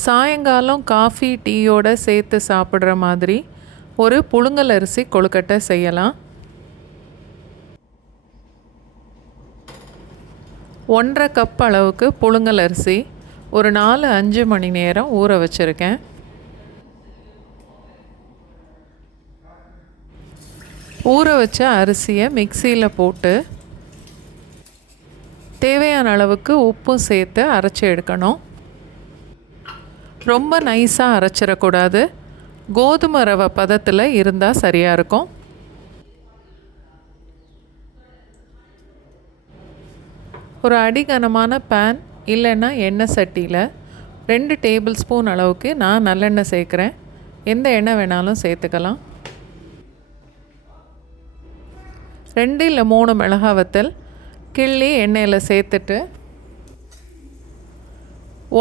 சாயங்காலம் காஃபி டீயோட சேர்த்து சாப்பிட்ற மாதிரி ஒரு புழுங்கல் அரிசி கொழுக்கட்டை செய்யலாம். 1.5 கப் அளவுக்கு புழுங்கல் அரிசி ஒரு 4-5 மணி நேரம் ஊற வச்சுருக்கேன். ஊற வச்ச அரிசியை மிக்சியில் போட்டு தேவையான அளவுக்கு உப்பும் சேர்த்து அரைச்சி எடுக்கணும். ரொம்ப நைஸாக அரைச்சிடக்கூடாது. கோதுமை ரவை பதத்தில் இருந்தால் சரியாக இருக்கும். ஒரு அடிகனமான பேன் இல்லைன்னா எண்ணெய் சட்டியில் 2 டேபிள் ஸ்பூன் அளவுக்கு நான் நல்லெண்ணெய் சேர்க்குறேன். எந்த எண்ணெய் வேணாலும் சேர்த்துக்கலாம். 2 இல்லை 3 மிளகாய் வத்தல் கிள்ளி எண்ணெயில் சேர்த்துட்டு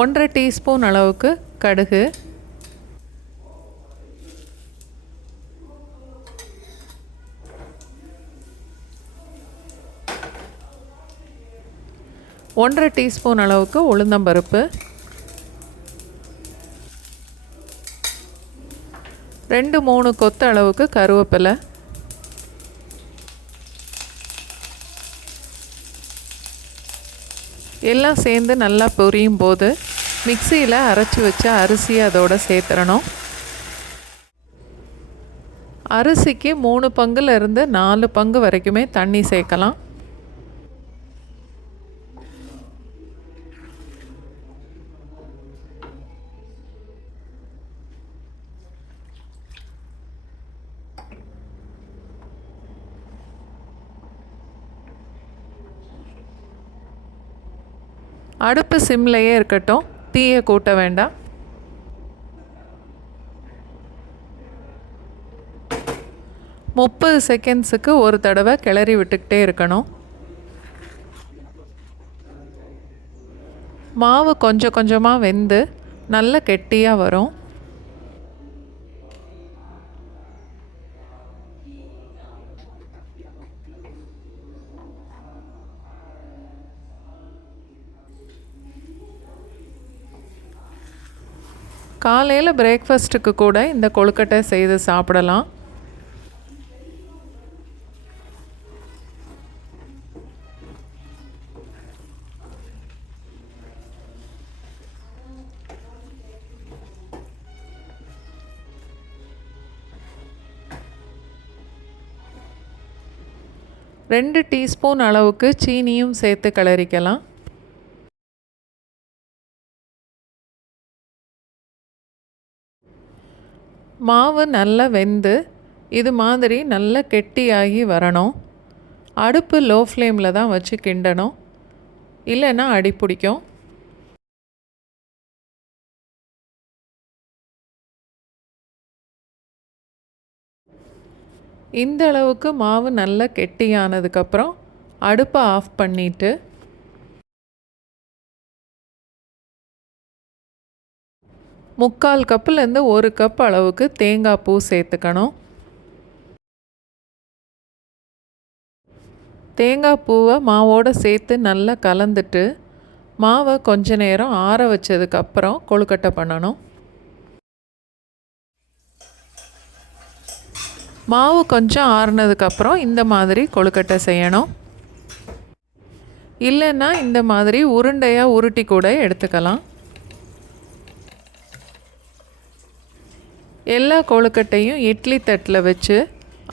1.5 டீஸ்பூன் அளவுக்கு கடுகு, 1.5 டீஸ்பூன் அளவுக்கு உளுந்தம்பருப்பு, 2-3 கொத்து அளவுக்கு கருவேப்பிலை, எல்லாம் சேர்ந்து நல்லா பொரியும் போது மிக்சியில் அரைச்சி வச்ச அரிசியை அதோடு சேர்த்துடணும். அரிசிக்கு 3 பங்குலேருந்து 4 பங்கு வரைக்குமே தண்ணி சேர்க்கலாம். அடுப்பு சிம்லையே இருக்கட்டும், தீயை கூட்ட வேண்டாம். செகண்ட்ஸுக்கு ஒரு தடவை கிளறி விட்டுக்கிட்டே இருக்கணும். மாவு கொஞ்சம் கொஞ்சமாக வெந்து நல்ல கெட்டியாக வரும். காலையில் பிரேக்ஃபாஸ்ட்டுக்கு கூட இந்த கொழுக்கட்டை செய்து சாப்பிடலாம். ரெண்டு டீஸ்பூன் அளவுக்கு சீனியும் சேர்த்து கிளறிக்கலாம். மாவு நல்லா வெந்து இது மாதிரி நல்லா கெட்டியாகி வரணும். அடுப்பு லோ ஃப்ளேமில் தான் வச்சு கிண்டணும், இல்லைன்னா அடி பிடிக்கும். இந்த அளவுக்கு மாவு நல்லா கெட்டியானதுக்கப்புறம் அடுப்பை ஆஃப் பண்ணிவிட்டு முக்கால் கப்புலேருந்து 1 கப் அளவுக்கு தேங்காய் பூ சேர்த்துக்கணும். தேங்காய் பூவை மாவோடு சேர்த்து நல்லா கலந்துட்டு மாவை கொஞ்ச நேரம் ஆற வச்சதுக்கப்புறம் கொழுக்கட்டை பண்ணணும். மாவு கொஞ்சம் ஆறுனதுக்கப்புறம் இந்த மாதிரி கொழுக்கட்டை செய்யணும். இல்லைன்னா இந்த மாதிரி உருண்டையாக உருட்டி கூட எடுத்துக்கலாம். எல்லா கொழுக்கட்டையும் இட்லி தட்டில் வச்சு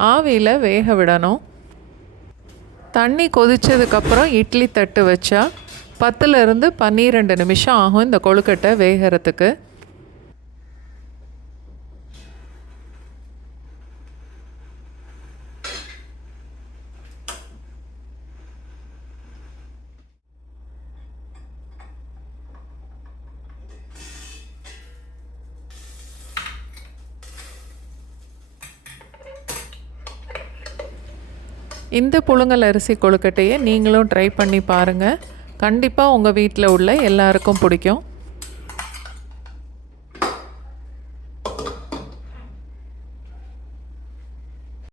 ஆவியில் வேக விடணும். தண்ணி கொதித்ததுக்கப்புறம் இட்லி தட்டு வச்சா 10லேருந்து 12 நிமிஷம் ஆகும் இந்த கொழுக்கட்டை வேகிறதுக்கு. இந்த புழுங்கல் அரிசி கொழுக்கட்டையை நீங்களும் ட்ரை பண்ணி பாருங்கள். கண்டிப்பாக உங்கள் வீட்டில் உள்ள எல்லாருக்கும் பிடிக்கும்.